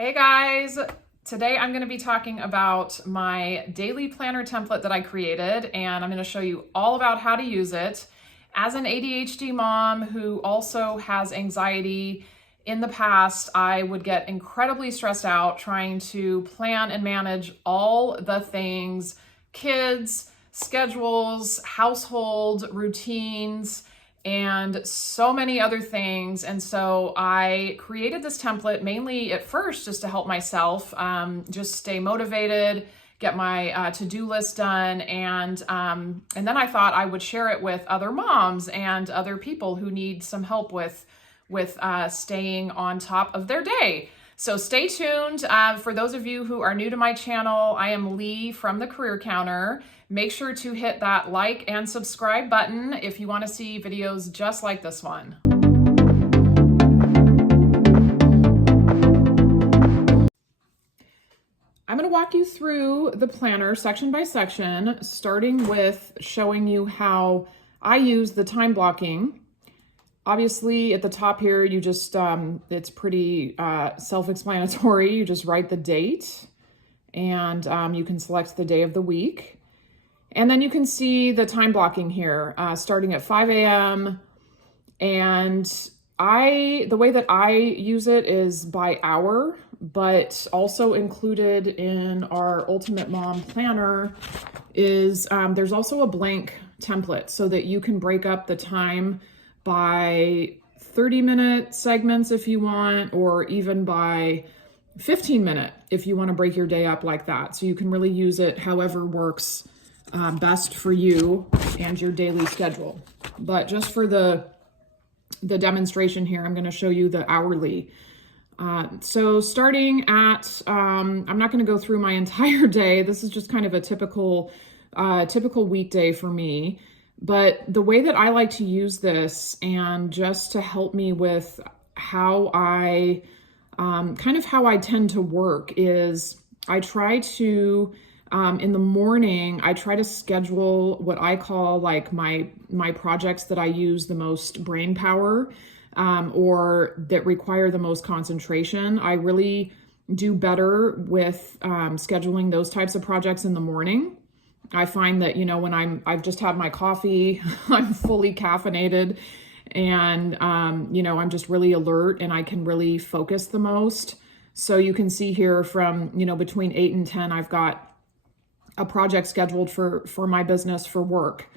Hey guys, today I'm going to be talking about my daily planner template that I created, and I'm going to show you all about how to use it. As an ADHD mom who also has anxiety, in the past I would get incredibly stressed out trying to plan and manage all the things, kids, schedules, household routines, and so many other things. And so I created this template mainly at first just to help myself just stay motivated, get my to-do list done. And then I thought I would share it with other moms and other people who need some help with staying on top of their day. So stay tuned. For those of you who are new to my channel, I am Lee from the Career Counter. Make sure to hit that like and subscribe button if you want to see videos just like this one. I'm going to walk you through the planner section by section, starting with showing you how I use the time blocking. Obviously, at the top here, you just, it's pretty self-explanatory. You just write the date and you can select the day of the week. And then you can see the time blocking here, starting at 5 a.m. And the way that I use it is by hour, but also included in our Ultimate Mom Planner is there's also a blank template so that you can break up the time by 30-minute segments if you want, or even by 15-minute if you want to break your day up like that. So you can really use it however works best for you and your daily schedule. But just for the demonstration here, I'm going to show you the hourly. So starting at, I'm not going to go through my entire day. This is just kind of a typical weekday for me. But the way that I like to use this, and just to help me with how I, kind of how I tend to work, is I try to, in the morning, I try to schedule what I call like my projects that I use the most brain power, or that require the most concentration. I really do better with scheduling those types of projects in the morning. I find that, when I've just had my coffee, I'm fully caffeinated, and, I'm just really alert and I can really focus the most. So you can see here from, between 8 and 10, I've got a project scheduled for my business for work.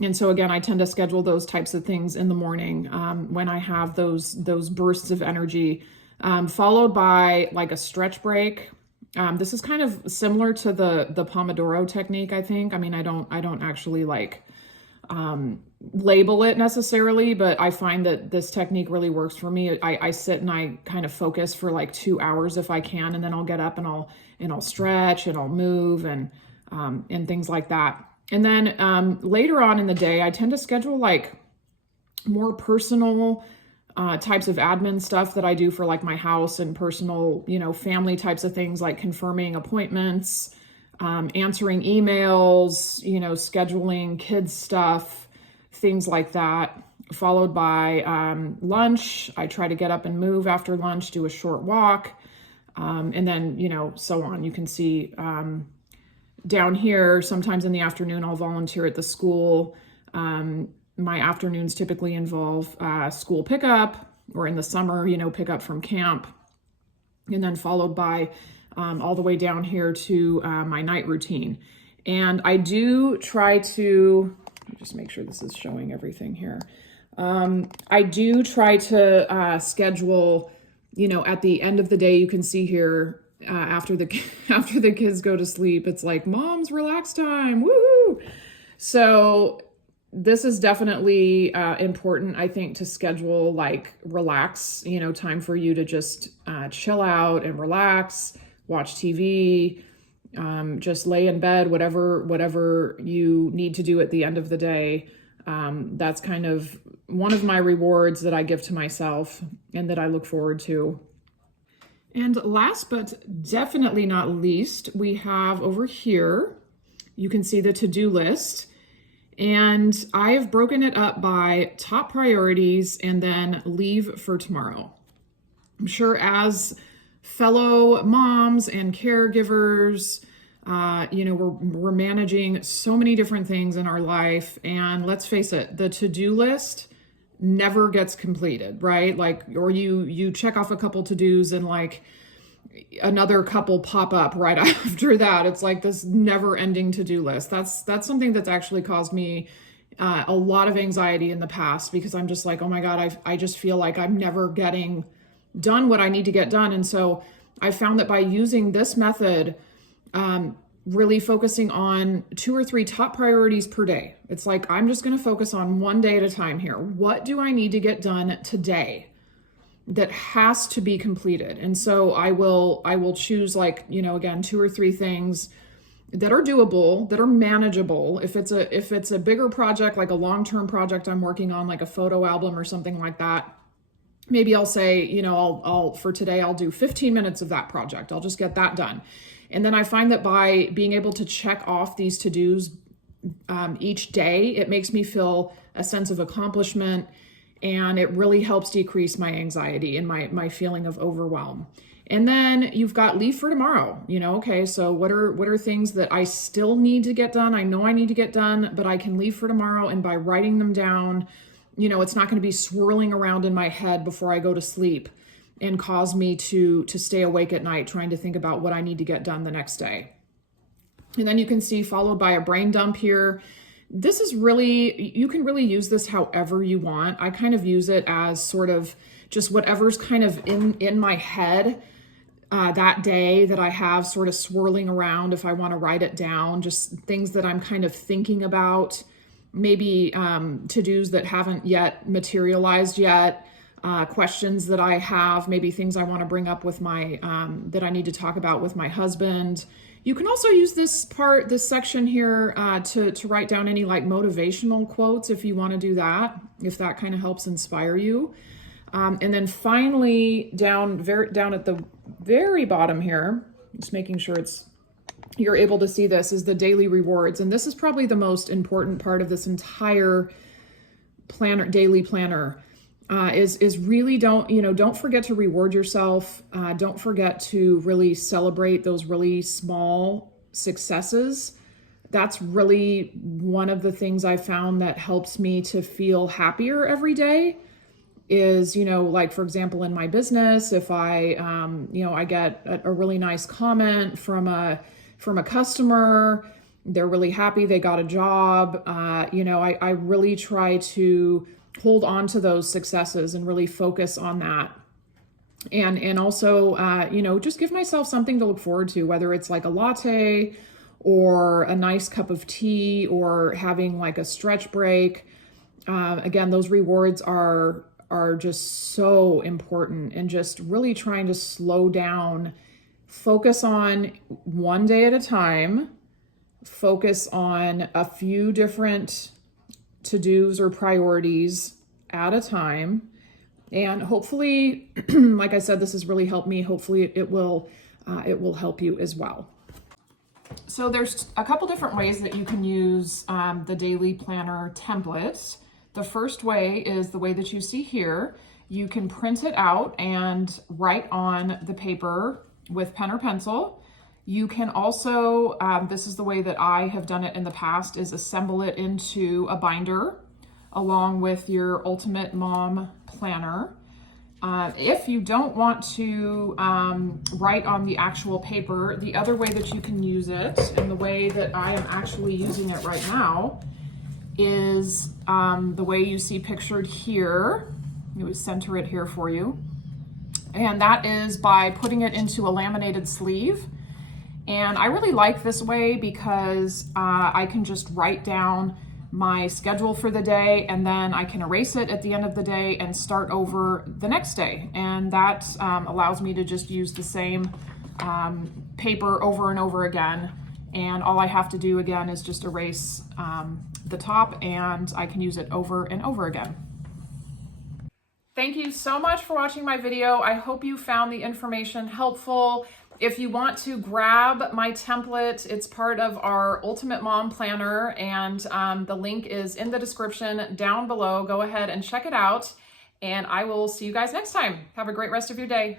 And so again, I tend to schedule those types of things in the morning when I have those bursts of energy, followed by like a stretch break. This is kind of similar to the Pomodoro technique, I think. I mean, I don't actually like label it necessarily, but I find that this technique really works for me. I sit and I kind of focus for like 2 hours if I can, and then I'll get up and I'll stretch and I'll move and things like that. And then later on in the day, I tend to schedule like more personal types of admin stuff that I do for like my house and personal, family types of things, like confirming appointments, answering emails, scheduling kids stuff, things like that, followed by lunch. I try to get up and move after lunch, do a short walk, and then, so on. You can see down here, sometimes in the afternoon, I'll volunteer at the school. My afternoons typically involve school pickup, or in the summer, pickup from camp, and then followed by all the way down here to my night routine. And I do try to, let me just make sure this is showing everything here. I do try to schedule, at the end of the day, you can see here, after the kids go to sleep, it's like mom's relax time, woohoo! So this is definitely important, I think, to schedule like relax, time for you to just chill out and relax, watch TV, just lay in bed, whatever you need to do at the end of the day. That's kind of one of my rewards that I give to myself and that I look forward to. And last but definitely not least, we have over here, you can see the to-do list. And I have broken it up by top priorities and then leave for tomorrow. I'm sure as fellow moms and caregivers. We're managing so many different things in our life, and let's face it, the to-do list never gets completed, right? Like, or you check off a couple to-dos and like another couple pop up right after that. It's like this never-ending to-do list. That's something that's actually caused me a lot of anxiety in the past, because I'm just like, oh my God, I just feel like I'm never getting done what I need to get done. And so I found that by using this method, really focusing on 2 or 3 top priorities per day. It's like, I'm just going to focus on one day at a time here. What do I need to get done today that has to be completed? And so I will choose, like, again, 2 or 3 things that are doable, that are manageable. If it's a bigger project, like a long-term project I'm working on, like a photo album or something like that, maybe I'll say, I'll for today, I'll do 15 minutes of that project. I'll just get that done. And then I find that by being able to check off these to-dos each day, it makes me feel a sense of accomplishment, and it really helps decrease my anxiety and my feeling of overwhelm. And then you've got leave for tomorrow. Okay, so what are things that I still need to get done? I know I need to get done, but I can leave for tomorrow. And by writing them down, it's not going to be swirling around in my head before I go to sleep and cause me to stay awake at night trying to think about what I need to get done the next day. And then you can see, followed by a brain dump here. This is really, you can really use this however you want. I kind of use it as sort of just whatever's kind of in my head that day that I have sort of swirling around. If I want to write it down, just things that I'm kind of thinking about, maybe to-dos that haven't yet materialized yet, questions that I have, maybe things I want to bring up with my, that I need to talk about with my husband. You can also use this section here to write down any like motivational quotes if you want to do that, if that kind of helps inspire you. And then finally, down at the very bottom here, just making sure you're able to see this, is the daily rewards. And this is probably the most important part of this entire daily planner. Is really don't forget to reward yourself. Don't forget to really celebrate those really small successes. That's really one of the things I found that helps me to feel happier every day. Is, like, for example, in my business, if I, I get a really nice comment from a customer, they're really happy, they got a job. I really try to hold on to those successes and really focus on that. And also, just give myself something to look forward to, whether it's like a latte or a nice cup of tea or having like a stretch break. Again, those rewards are just so important, and just really trying to slow down, focus on one day at a time, focus on a few different to-dos or priorities at a time. And hopefully, like I said, this has really helped me. Hopefully it will help you as well. So there's a couple different ways that you can use the daily planner template. The first way is the way that you see here. You can print it out and write on the paper with pen or pencil. You can also, this is the way that I have done it in the past, is assemble it into a binder along with your Ultimate Mom Planner. If you don't want to write on the actual paper, the other way that you can use it, and the way that I am actually using it right now, is the way you see pictured here. It would center it here for you. And that is by putting it into a laminated sleeve. And I really like this way because I can just write down my schedule for the day, and then I can erase it at the end of the day and start over the next day. And that allows me to just use the same paper over and over again. And all I have to do again is just erase the top, and I can use it over and over again. Thank you so much for watching my video. I hope you found the information helpful. If you want to grab my template, it's part of our Ultimate Mom Planner, and the link is in the description down below. Go ahead and check it out, and I will see you guys next time. Have a great rest of your day.